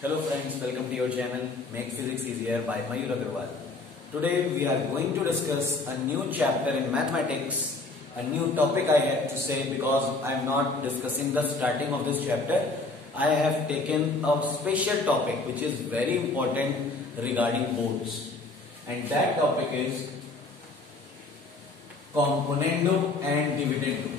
Hello friends, welcome to your channel Make Physics Easier by Mayur Agarwal. Today we are going to discuss a new chapter in mathematics, a new topic I have to say because I am not discussing the starting of this chapter. I have taken a special topic which is very important regarding boards, and that topic is componendo and dividendo.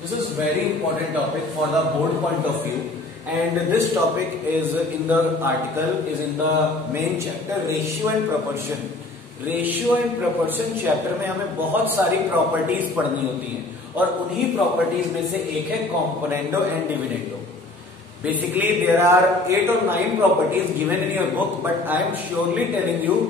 This is very important topic for the board point of view, and this topic is in the article, is in the main chapter ratio and proportion. Ratio and proportion chapter में हमें बहुत सारी properties पढ़नी होती हैं और उन्हीं properties में से एक है componendo and dividendo. Basically there are 8 or 9 properties given in your book, but I am surely telling you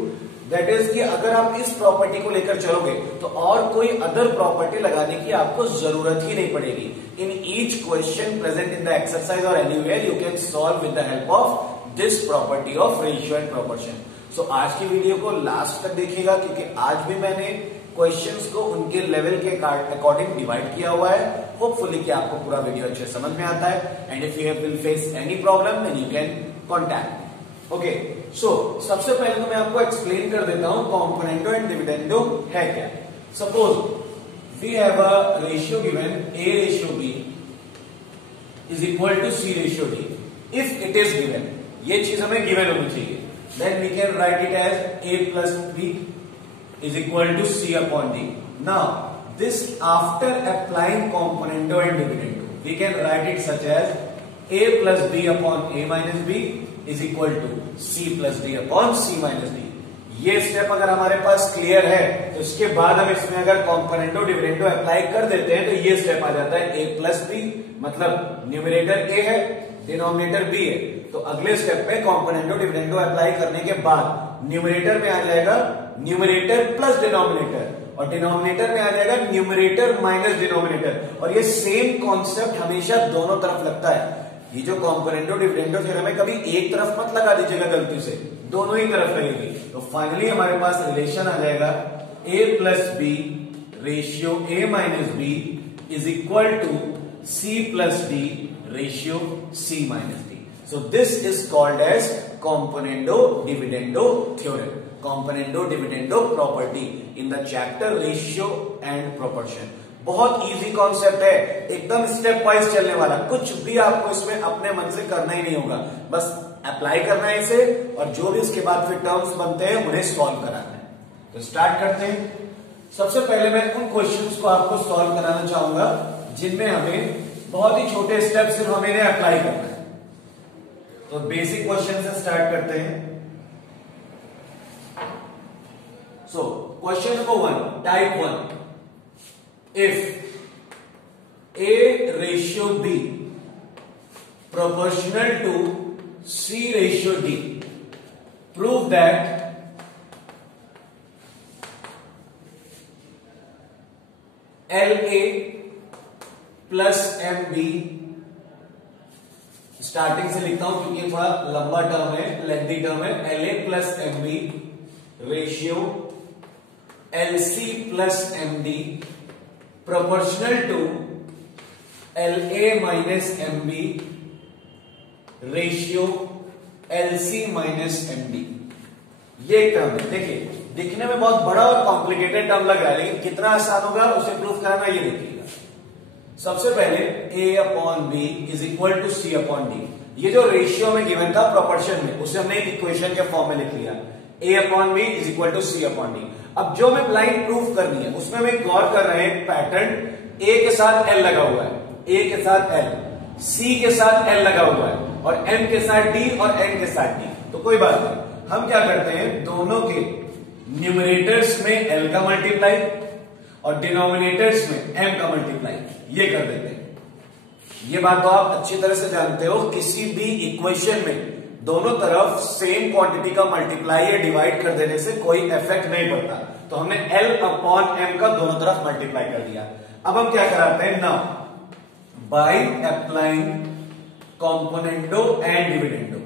that is कि अगर आप इस प्रॉपर्टी को लेकर चलोगे तो और कोई अदर प्रॉपर्टी लगाने की आपको जरूरत ही नहीं पड़ेगी. In each question present in the exercise और anywhere you can solve with the help of this property of ratio and proportion. So आज की वीडियो को लास्ट तक देखिएगा क्योंकि आज भी मैंने क्वेश्चंस को उनके लेवल के अकॉर्डिंग डिवाइड किया हुआ है. होपफुली कि आपको पूरा वीडियो अच्छे समझ में आता है, and if you will face any problem then you can contact. Okay, so सबसे पहले तो मैं आपको एक्सप्लेन कर देता हूं कॉम्पोनेंडो एंड डिविडेंडो है क्या. Suppose we have a ratio given a ratio b is equal to c ratio d. If it is given, ये चीज हमें गिवन होनी चाहिए, then we can write it as a plus b is equal to c upon d. Now this after applying componendo and dividendo we can write it such as a plus b upon a minus b is equal to c plus d upon c minus d. ये step अगर हमारे पास clear है तो इसके बाद हम इसमें अगर कॉम्पोनेंडो डिविडेंडो अप्लाई कर देते हैं तो ये स्टेप आ जाता है a प्लस b, मतलब न्यूमरेटर a है, डिनोमिनेटर b है. तो अगले स्टेप पे कॉम्पोनेंडो डिविडेंडो अप्लाई करने के बाद न्यूमरेटर में आ जाएगा न्यूमरेटर प्लस डिनोमिनेटर और डिनोमिनेटर में आ जाएगा न्यूमरेटर माइनस डिनोमिनेटर. और ये सेम कॉन्सेप्ट हमेशा दोनों तरफ लगता है. ये जो कॉम्पोनेंडो डिविडेंडो थ्योरम है, कभी एक तरफ मत लगा दीजिएगा गलती से, दोनों ही तरफ लगेगी. तो फाइनली हमारे पास रिलेशन आ जाएगा a plus b ratio a minus b is equal to c plus d ratio c minus d. So this is called as componendo-dividendo theorem, componendo-dividendo property in the chapter ratio and proportion. बहुत easy concept है, एकदम step wise चलने वाला, कुछ भी आपको इसमें अपने मन से करना ही नहीं होगा, बस अप्लाई करना है इसे और जो भी इसके बाद फिर टर्म्स बनते हैं उन्हें सॉल्व कराना है. तो स्टार्ट करते हैं. सबसे पहले मैं उन क्वेश्चंस को आपको सॉल्व कराना चाहूंगा जिनमें हमें बहुत ही छोटे स्टेप सिर्फ हमें इन्हें अप्लाई करना है. तो बेसिक क्वेश्चन से स्टार्ट करते हैं. So question number 1, type 1. इफ a ratio b proportional to c ratio d, prove that LA plus MB, starting से लिखता हूं क्योंकि थोड़ा लंबा टर्म है, लेंथी टर्म है. LA plus MB ratio LC plus MD proportional to LA minus MB ratio LC minus MD. ये term है. देखिए दिखने में बहुत बड़ा और कॉम्प्लिकेटेड टर्म लग रहा है, लेकिन कितना आसान होगा उसे प्रूफ करना ये देखिएगा. सबसे पहले a upon b is equal to c upon d. ये जो रेशियो में गिवन था प्रोपोर्शन में, उसे हमने एक इक्वेशन के फॉर्म में लिख लिया, a upon b is equal to c upon d. अब जो हमें लाइन प्रूफ करनी है उसमें हम गौर कर रहे हैं पैटर्न, a के साथ l लगा हुआ है, a के साथ l, c के साथ l लगा हुआ है और m के साथ d और n के साथ d. तो कोई बात नहीं, हम क्या करते हैं दोनों के न्यूमरेटर्स में l का मल्टीप्लाई और डिनोमिनेटर्स में m का मल्टीप्लाई ये कर देते हैं. ये बात तो आप अच्छी तरह से जानते हो, किसी भी इक्वेशन में दोनों तरफ सेम क्वांटिटी का मल्टीप्लाई या डिवाइड कर देने से कोई इफेक्ट नहीं पड़ता. तो हमने l अपॉन m का दोनों तरफ मल्टीप्लाई कर दिया. अब हम क्या कराते हैं, now by applying componendo and dividendo.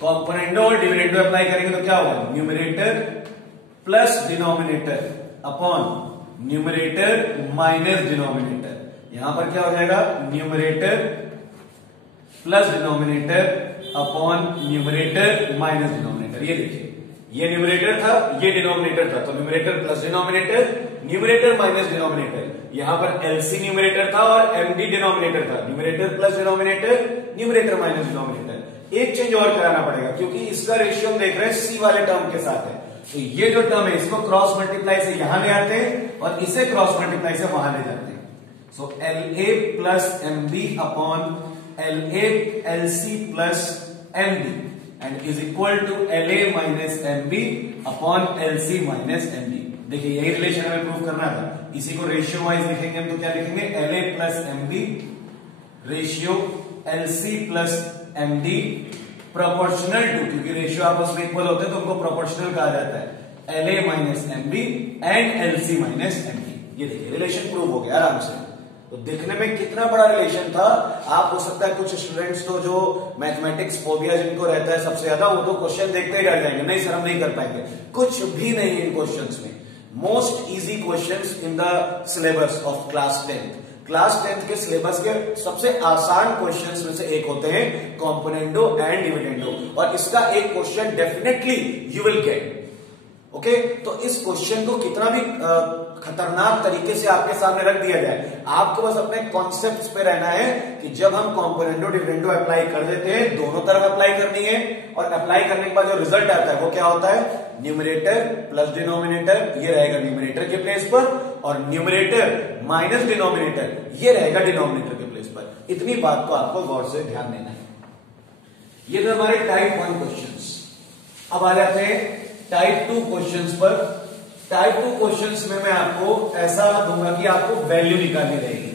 Componendo और डिविडेंडो अप्लाई करेंगे तो क्या होगा, numerator plus denominator upon numerator minus denominator, यहां पर क्या हो जाएगा, numerator plus denominator upon numerator minus denominator. ये देखिए, ये न्यूमरेटर था, ये डिनोमिनेटर था, तो numerator plus denominator, numerator minus denominator. यहां पर एलसी न्यूमरेटर था और एमडी डिनोमिनेटर था, numerator plus denominator, numerator minus denominator. एक चेंज और कराना पड़ेगा क्योंकि इसका रेशियो हम देख रहे हैं सी वाले टर्म के साथ है, तो ये जो टर्म है इसको क्रॉस मल्टीप्लाई से यहां ले आते हैं और इसे क्रॉस मल्टीप्लाई से वहां ले जाते हैं। So L A plus M B upon L A L C plus M B and is equal to L A minus M B upon L C minus M B. देखिए यही relation हमें prove करना था, इसी को ratio wise लिखेंगे हम, तो क्या लिखेंगे, l A plus M b ratio l C plus m d proportional to, क्योंकि रेशियो आपस में इक्वल होते हैं तो उनको प्रोपोर्शनल कहा जाता है, l A minus M B and l C minus M b. ये देखिए रिलेशन प्रूव हो गया आराम से। तो देखने में कितना बड़ा रिलेशन था। आप हो सकता है कुछ स्टूडेंट्स तो जो मैथमेटिक्स फोबिया जिनको रहता है सबसे ज्यादा, वो तो क्वेश्चन देखते ही डर जाएंगे, नहीं सर हम नहीं कर पाएंगे। कुछ भी नहीं इन क्वेश्चंस में, most easy questions in the syllabus of class 10th। Class 10th के सिलेबस के सबसे आसान क्वेश्चंस में से एक होते हैं कॉम्पोनेंडो एंड डिविडेंडो, और इसका एक question definitely you will get. Okay, तो इस क्वेश्चन को कितना भी खतरनाक तरीके से आपके सामने रख दिया जाए, आपको बस अपने कॉन्सेप्ट्स पे रहना है कि जब हम कॉम्पोनेंडो डिविडेंडो अप्लाई कर देते हैं, दोनों तरफ अप्लाई करनी है, और अप्लाई करने के बाद जो रिजल्ट आता है वो क्या होता है, न्यूमरेटर प्लस डिनोमिनेटर, ये रहेगा न्यूमरेटर के प्लेस पर, और न्यूमरेटर माइनस डिनोमिनेटर ये रहेगा डिनोमिनेटर के प्लेस पर। इतनी बात को आपको गौर से ध्यान देना है। ये तो हमारे टाइप 1 क्वेश्चंस। अब आ जाते हैं टाइप 2 क्वेश्चंस पर। टाइप 2 क्वेश्चंस में मैं आपको ऐसा दूंगा कि आपको वैल्यू निकालनी रहेगी,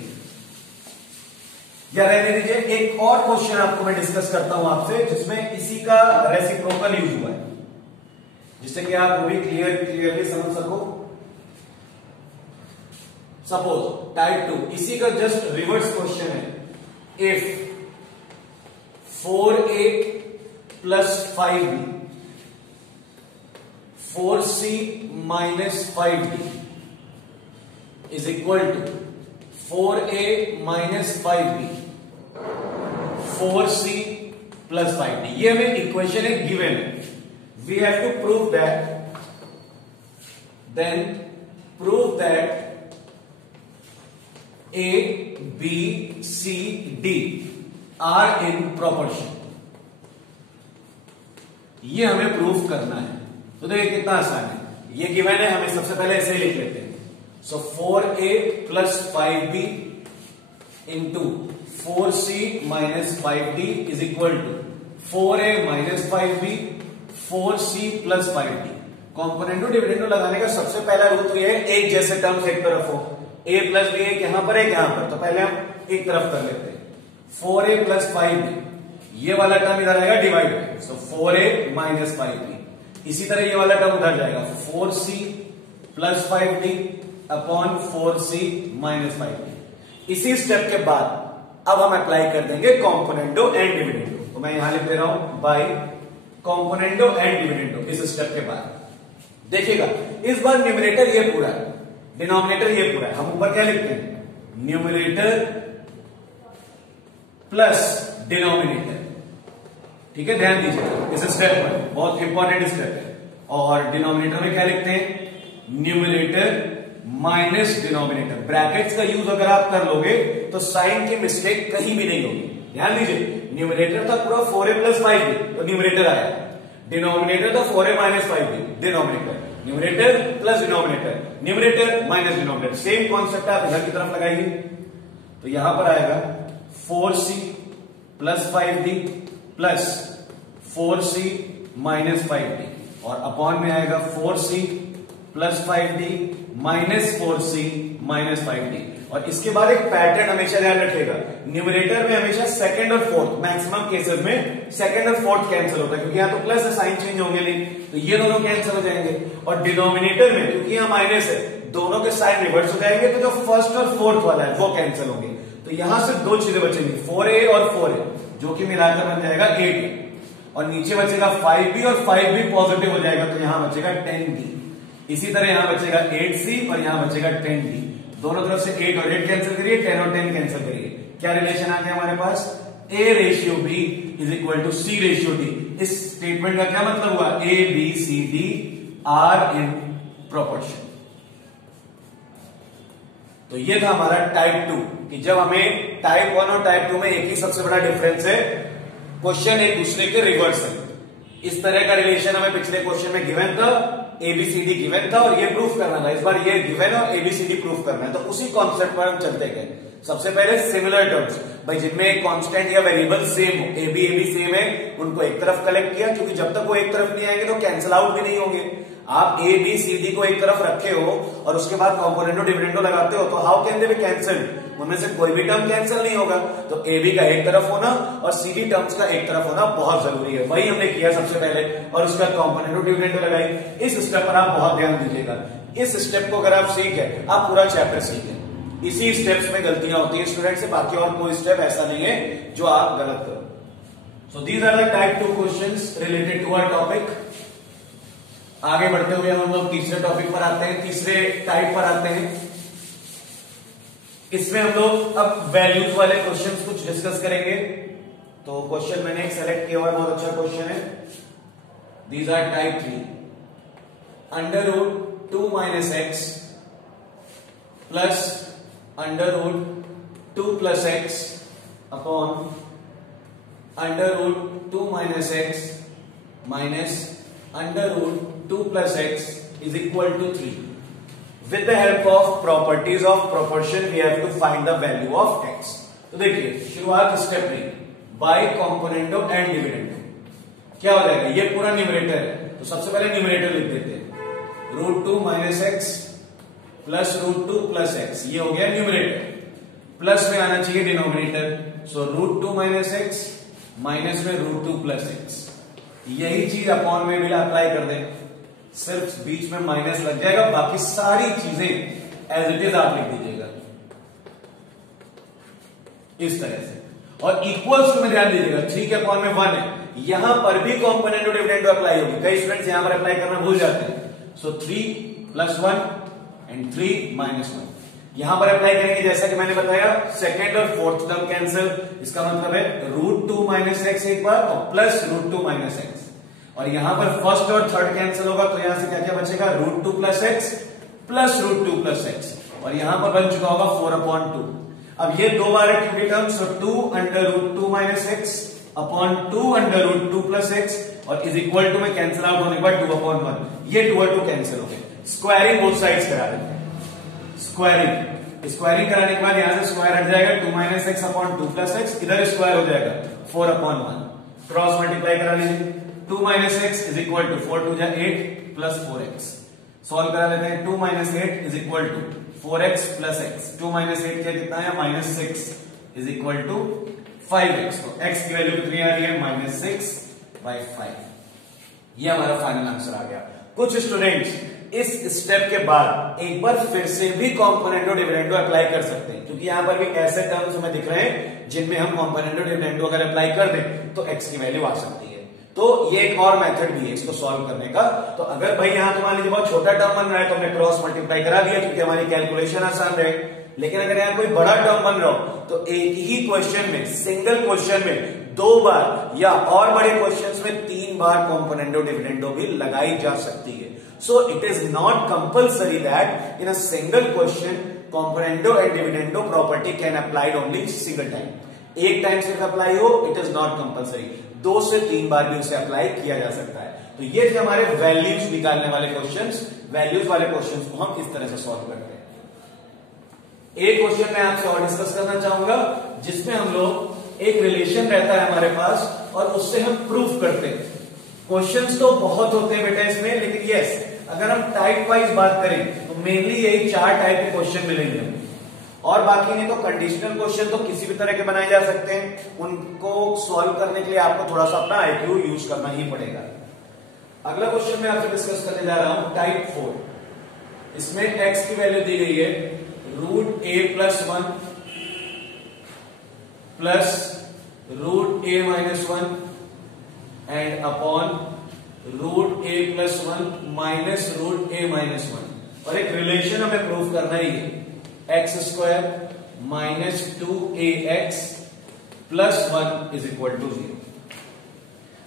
या रहने दीजिए एक और क्वेश्चन आपको मैं डिस्कस करता हूं आपसे जिसमें इसी का रेसिप्रोकल यूज हुआ है, जिससे कि आप वो भी क्लियरली समझ सको। सपोज टाइप 2 इसी का जस्ट रिवर्स क्वेश्चन है, if 4a plus 5b 4c minus 5d is equal to 4a minus 5b 4c plus 5d। ये हमें इक्वेशन एक गिवन है, we have to prove that, then prove that a b c d are in proportion. ये हमें prove करना है। तो देखिए कितना आसान है, ये गिवन है, हमें सबसे पहले ऐसे ही लिख लेते हैं। So 4a plus 5b into 4c minus 5d is equal to 4a minus 5b 4c plus 5d। Componendo dividendo लगाने का सबसे पहला रूल तो ये है, एक जैसे टर्म्स एक तरफ हो, a प्लस b एक यहां पर एक यहां पर, तो पहले हम एक तरफ कर लेते हैं। 4a प्लस 5b ये वाला टर्म इधर आएगा डिवाइड, सो 4a माइनस 5b। इसी तरह ये वाला टर्म उधर जाएगा, 4c plus 5d upon 4c minus 5d। इसी स्टेप के बाद अब हम अप्लाई कर देंगे कॉम्पोनेंडो एंड डिविडेंडो। तो मैं यहां लिख दे रहा हूं बाय कॉम्पोनेंडो एंड डिविडेंडो। इस स्टेप के बाद देखिएगा, इस बार न्यूमरेटर ये पूरा है, डिनोमिनेटर ये पूरा है। हम ऊपर क्या लिखते हैं, न्यूमरेटर प्लस डिनोमिनेटर। ठीक है, ध्यान दीजिएगा इस स्टेप पर, बहुत इंपॉर्टेंट स्टेप है। और डिनोमिनेटर में क्या लिखते हैं, न्यूमरेटर माइनस डिनोमिनेटर। ब्रैकेट्स का यूज अगर आप कर लोगे तो साइन की मिस्टेक कहीं भी नहीं होगी। ध्यान दीजिए, न्यूमरेटर था पूरा 4a प्लस 5b तो न्यूमरेटर आया, डिनोमिनेटर था 4a minus 5b denominator, numerator plus denominator, numerator minus denominator. Same concept आप इधर की तरफ लगाएंगे तो यहां पर आएगा 4c plus 5d plus 4c minus 5d, और अपॉन में आएगा 4c plus 5d minus 4c minus 5d। और इसके बाद एक पैटर्न हमेशा ध्यान रखिएगा, न्यूमरेटर में हमेशा सेकंड और फोर्थ, मैक्सिमम केसेस में सेकंड और फोर्थ कैंसिल होता है, क्योंकि यहाँ तो प्लस है, साइन चेंज होंगे नहीं, तो ये दोनों कैंसिल हो जाएंगे। और डिनोमिनेटर में क्योंकि यहाँ माइनस है, दोनों के साइन रिवर्स हो जाएंगे, तो जो फर्स्ट और फोर्थ वाला है वो कैंसिल होंगे। तो यहां से दो चीजें बचेंगी, 4a और 4a, जो कि मिलाकर बन जाएगा 8, और नीचे बचेगा 5b और 5b पॉजिटिव हो जाएगा, तो यहां बचेगा 10b। इसी तरह यहां बचेगा 8c और यहां बचेगा 10d। दोनों तरफ से 8 और 8 कैंसिल करिए, 10 और 10 कैंसिल करिए। क्या रिलेशन आ गया हमारे पास? a ratio b is equal to c ratio d। इस स्टेटमेंट का क्या मतलब हुआ? a b c d are in proportion. तो ये था हमारा टाइप 2 कि जब हमें टाइप 1 और टाइप 2 में एक ही सबसे बड़ा डिफरेंस है, क्वेश्चन एक दूसरे के रिवर्स है। इस तरह का रिलेशन हमें पिछले क्वेश्चन में गिवन था, एबीसीडी गिवन था और ये प्रूफ करना था। इस बार ये गिवन और एबीसीडी प्रूफ करना है। तो उसी कॉन्सेप्ट पर हम चलते गए। सबसे पहले सिमिलर टर्म्स, भाई जिनमें कांस्टेंट या वेरिएबल सेम हो, ए बी सेम है, उनको एक तरफ कलेक्ट किया, क्योंकि जब तक वो एक तरफ नहीं आएंगे तो कैंसिल आउट भी नहीं होंगे। आप ए बी सी डी को एक तरफ रखे हो और उसके बाद कॉम्पोनेंटो डिविडेंडो लगाते हो, तो how can they B cancelled? उनमें से कोई भी टर्म कैंसिल नहीं होगा। तो ए बी का एक तरफ होना और सी डी टर्म्स का एक तरफ होना बहुत जरूरी है। वही हमने किया सबसे पहले और उसका कॉम्पोनेंटो डिविडेंडो लगाई। इस स्टेप पर आप बहुत ध्यान दीजिएगा। इस स्टेप को अगर आप सीख गए, आप पूरा चैप्टर सीख गए। इसी स्टेप्स में गलतियां होती है स्टूडेंट से, बाकी और कोई स्टेप ऐसा नहीं है जो आप गलत करो। So these are the type 2 questions related to our topic. आगे बढ़ते हुए हम लोग तीसरे टॉपिक पर आते हैं, तीसरे टाइप पर आते हैं। इसमें हम लोग अब वैल्यूज वाले क्वेश्चंस कुछ डिस्कस करेंगे। तो क्वेश्चन मैंने एक सेलेक्ट किया हुआ, बहुत अच्छा क्वेश्चन है। These are type 3। Under root 2 minus x plus under root 2 plus x upon under root 2 minus x minus under root 2 plus x is equal to 3. With the help of properties of proportion, we have to find the value of x. तो देखिए शुरुआत step में bye कॉम्पोनेंटो and dividendo क्या हो जाएगा? ये पूरा numerator है, तो सबसे पहले न्यूमरेटर लिख देते हैं। Root 2 minus x plus root 2 plus x, ये हो गया न्यूमरेटर। प्लस में आना चाहिए denominator, so root 2 minus x minus में रूट 2 प्लस एक्स। यही चीज अपॉन में भी अप्लाई कर दें, सिर्फ बीच में माइनस लग जाएगा, बाकी सारी चीजें एज इट इज आप लिख दीजिएगा इस तरह से। और इक्वल्स टू में ध्यान दीजिएगा, 3 के अपॉन में 1 है, यहां पर भी कॉम्पोनेंटो डिविडेंडो अप्लाई होगी। कई स्टूडेंट्स यहां पर अप्लाई करना भूल जाते हैं। सो 3 प्लस 1 एंड 3 माइनस 1 यहां पर अप्लाई करेंगे। जैसा कि मैंने बताया, सेकेंड और फोर्थ टर्म कैंसिल, इसका मतलब है रूट 2 माइनस एक्स एक बार और प्लस रूट 2 माइनस एक्स। और यहां पर फर्स्ट और थर्ड कैंसिल होगा, तो यहां से क्या क्या बचेगा? Root 2 plus x plus root 2 plus x, और यहां पर बन चुका होगा 4/2। अब ये दो बार है 2 term, so 2 under root 2 minus x upon 2 under root 2 plus x, और इज इक्वल टू में कैंसिल आउट होने के बाद 2/1, ये 2 और 2 कैंसिल हो गए। स्क्वायरिंग बोथ साइड्स करा देते हैं। स्क्वायरिंग कराने के बाद यहां से स्क्वायर हट जाएगा, 2 minus x upon 2 plus x, इधर स्क्वायर हो जाएगा 4/1। क्रॉस मल्टीप्लाई करा लीजिए, 2 minus x is equal to 4 2 8 plus 4x। Solve करा लेते हैं, 2 minus 8 is equal to 4x plus x। 2 minus 8 क्या कितना है? Minus 6 is equal to 5x। तो x की वैल्यू कितनी आ रही है? माइनस 6/5। ये हमारा फाइनल आंसर आ गया। कुछ स्टूडेंट्स इस स्टेप के बाद एक बार फिर से भी कॉम्पोनेंटो डिविडेंडो अप्लाई कर सकते हैं, क्योंकि यहां पर भी ऐसे टर्म्स हमें दिख रहे हैं जिनमें हम कॉम्पोनेंटो डिविडेंडो अगर अप्लाई कर दें तो x की वैल्यू आ सकती है। तो ये एक और मेथड भी है इसको सॉल्व करने का। तो अगर भाई यहां मान लीजिए बहुत छोटा टर्म बन रहा है तो हमने क्रॉस मल्टीप्लाई करा दिया, क्योंकि हमारी कैलकुलेशन आसान रहे। लेकिन अगर यहां कोई बड़ा टर्म बन रहा हो तो एक ही क्वेश्चन में, सिंगल क्वेश्चन में 2 बार या और बड़े क्वेश्चंस में 3 बार कॉम्पोनेंटो डिविडेंडो भी लगाई जा सकती है। So it is not compulsory that in a single question componendo and dividendo property can applied only single time. एक टाइम सिर्फ अप्लाई हो, इट इज नॉट कंपल्सरी, 2 से 3 बार भी उसे अप्लाई किया जा सकता है। तो ये थे हमारे वैल्यूज निकालने वाले क्वेश्चंस। वैल्यूज वाले क्वेश्चंस को हम इस तरह से सॉल्व करते हैं। एक क्वेश्चन मैं आपसे और डिस्कस करना चाहूंगा, जिसमें हम लोग एक रिलेशन रहता है हमारे पास और उससे हम प्रूफ करते हैं। क्वेश्चंस तो बहुत होते हैं बेटा इसमें, लेकिन यस अगर हम टाइप वाइज बात करें तो मेनली यही 4 टाइप के क्वेश्चन मिलेंगे, और बाकी नहीं तो कंडीशनल क्वेश्चन तो किसी भी तरह के बनाए जा सकते हैं। उनको सॉल्व करने के लिए आपको थोड़ा सा अपना IQ यूज करना ही पड़ेगा। अगला क्वेश्चन मैं आपसे डिस्कस करने जा रहा हूं टाइप 4। इसमें x की वैल्यू दी गई है root a plus 1 plus root a minus 1 and upon root a plus one minus root a minus one, और एक रिलेशन हमें प्रूव करना ही है, x square minus 2ax plus 1 is equal to 0।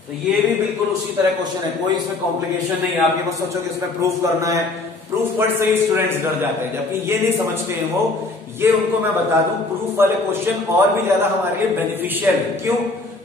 तो ये भी बिल्कुल उसी तरह क्वेश्चन है, कोई इसमें कॉम्प्लिकेशन नहीं है। आप ये मत सोचो कि इसमें प्रूफ करना है, प्रूफ वर्ड से ही स्टूडेंट्स डर जाते हैं, जबकि ये नहीं समझते हैं वो। ये उनको मैं बता दूं, प्रूफ वाले क्वेश्चन और भी ज्यादा हमारे लिए बेनिफिशियल है। क्यों?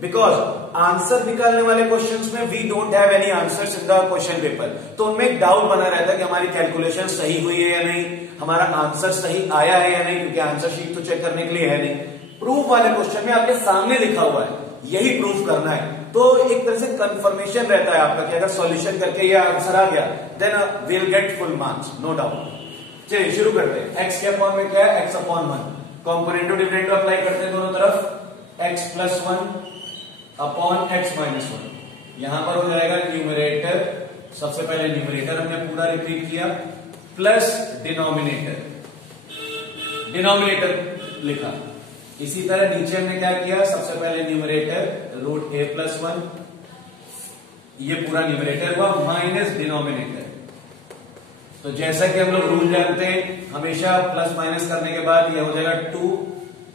बिकॉज आंसर निकालने वाले क्वेश्चंस में we don't have any answers in the question paper, तो उनमें एक डाउट बना रहता है कि हमारी कैलकुलेशन सही हुई है या नहीं, हमारा आंसर सही आया है या नहीं, क्योंकि आंसर शीट तो चेक करने के लिए है नहीं। प्रूफ वाले क्वेश्चन में आपके सामने लिखा हुआ है, यही प्रूफ करना है, तो एक तरह से कंफर्मेशन रहता है आपका कि अगर सॉल्यूशन करके ये आंसर आ गया then we'll get full marks, no doubt. चलिए शुरू करते हैं। x के अपॉन में क्या है? x upon 1। कॉम्पोनेंटो डिविडेंडो अप्लाई करते हैं दोनों तरफ, x plus 1 upon x minus 1। यहां पर हो जाएगा न्यूमरेटर, सबसे पहले न्यूमरेटर हमने पूरा रिपीट किया, प्लस डिनोमिनेटर, डिनोमिनेटर लिखा। इसी तरह नीचे हमने क्या किया, सबसे पहले न्यूमरेटर रूट ए प्लस 1, ये पूरा न्यूमरेटर हुआ, माइनस डिनोमिनेटर। तो जैसा कि हम लोग रूल जानते हैं, हमेशा प्लस माइनस करने के बाद ये हो जाएगा 2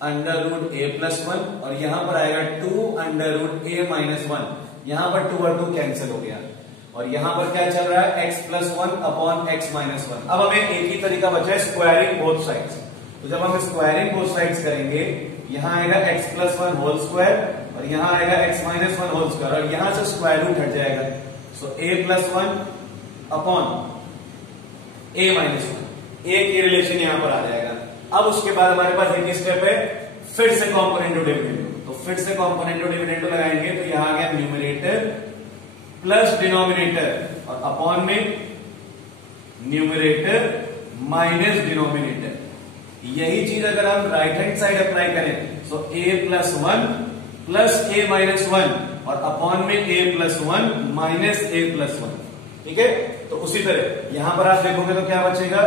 अंडर रूट ए प्लस 1, और यहां पर आएगा 2 अंडर रूट ए माइनस 1। यहां पर 2 और 2 कैंसिल हो गया, और यहां पर क्या चल रहा है? x plus 1 upon x minus 1। अब हमें एक ही तरीका बचा है, स्क्वायरिंग बोथ साइड्स। तो जब हम स्क्वायरिंग बोथ साइड्स करेंगे, यहां आएगा x प्लस 1 होल स्क्वायर, और यहां आएगा x माइनस 1 होल स्क्वायर, और यहां से स्क्वायर रूट हट जाएगा। सो a plus 1 upon a minus 1, एक ही रिलेशन यहां पर आ जाएगा। अब उसके बाद हमारे पास एक ही स्टेप है, फिर से कॉम्पोनेंटो डिविडेंडो। तो फिर से कॉम्पोनेंटो डिविडेंडो लगाएंगे, तो यहां आ गया न्यूमरेटर प्लस डिनोमिनेटर, और अपॉन में न्यूमरेटर माइनस डिनोमिनेटर। यही चीज अगर हम राइट हैंड साइड अप्लाई करें, तो a plus 1 plus a minus 1, और अपॉन में a plus 1 minus a plus 1। ठीक है, तो उसी तरह यहां पर आप देखोगे तो क्या बचेगा?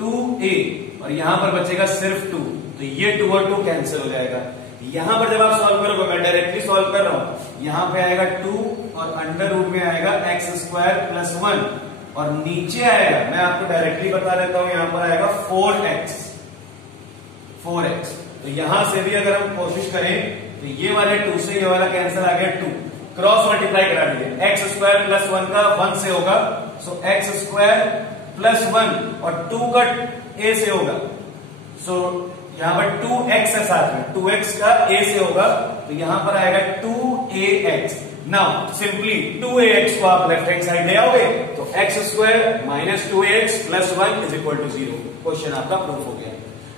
2a, और यहां पर बचेगा सिर्फ 2, तो ये 2 और 2 कैंसिल हो जाएगा। यहां पर जब आप सॉल्व करोगे, मैं डायरेक्टली सॉल्व कर रहा हूं, यहां पे आएगा 2 और अंडर रूट में आएगा x स्क्वायर प्लस 1, और नीचे आएगा, मैं आपको डायरेक्टली बता देता हूं, यहां पर आएगा 4x। तो यहां से भी अगर हम कोशिश करें, तो ये वाले 2 से ये वाला कैंसिल आ गया, 2 क्रॉस मल्टीप्लाई करा दीजिए, x स्क्वायर प्लस 1 का 1 से होगा, सो x स्क्वायर प्लस 1, और 2 का a से होगा, सो यहां पर 2x है साथ में, 2x का a से होगा, तो यहां पर आएगा 2ax। नाउ सिंपली 2ax को आप लेफ्ट हैंड साइड ले आओगे, तो x square minus 2ax plus 1 is equal to 0। Question आपका प्रूफ हो गया।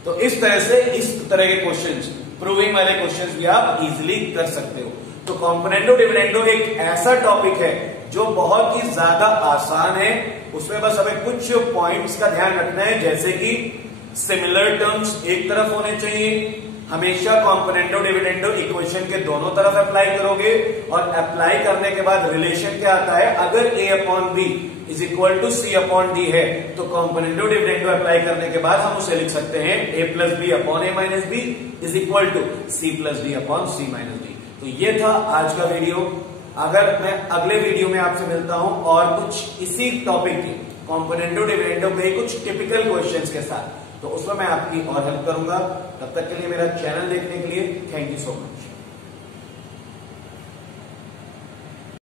तो इस तरह से, इस तरह के क्वेश्चंस, प्रूविंग वाले क्वेश्चंस भी आप इजीली कर सकते हो। तो कॉम्पोनेंटो डिविडेंडो एक ऐसा टॉपिक है जो बहुत ही ज्यादा आसान है, उसमें बस हमें कुछ पॉइंट्स का ध्यान रखना है, जैसे कि सिमिलर टर्म्स एक तरफ होने चाहिए, हमेशा कॉम्पोनेंटो डिविडेंडो इक्वेशन के दोनों तरफ अप्लाई करोगे, और अप्लाई करने के बाद रिलेशन क्या आता है, अगर a upon b is equal to c upon d है, तो कॉम्पोनेंटो डिविडेंडो अप्लाई करने के बाद हम उसे लिख सकते हैं a plus b upon a minus b is equal to c plus d upon c minus d. तो ये था आज का वीडियो। अगर मैं अगले वीडियो में आपसे मिलता हूं और कुछ इसी टॉपिक के कॉम्पोनेंटो डिविडेंडो के कुछ टिपिकल क्वेश्चंस के साथ, तो उसमें मैं आपकी और हेल्प करूंगा। तब तक के लिए मेरा चैनल देखने के लिए थैंक यू सो मच।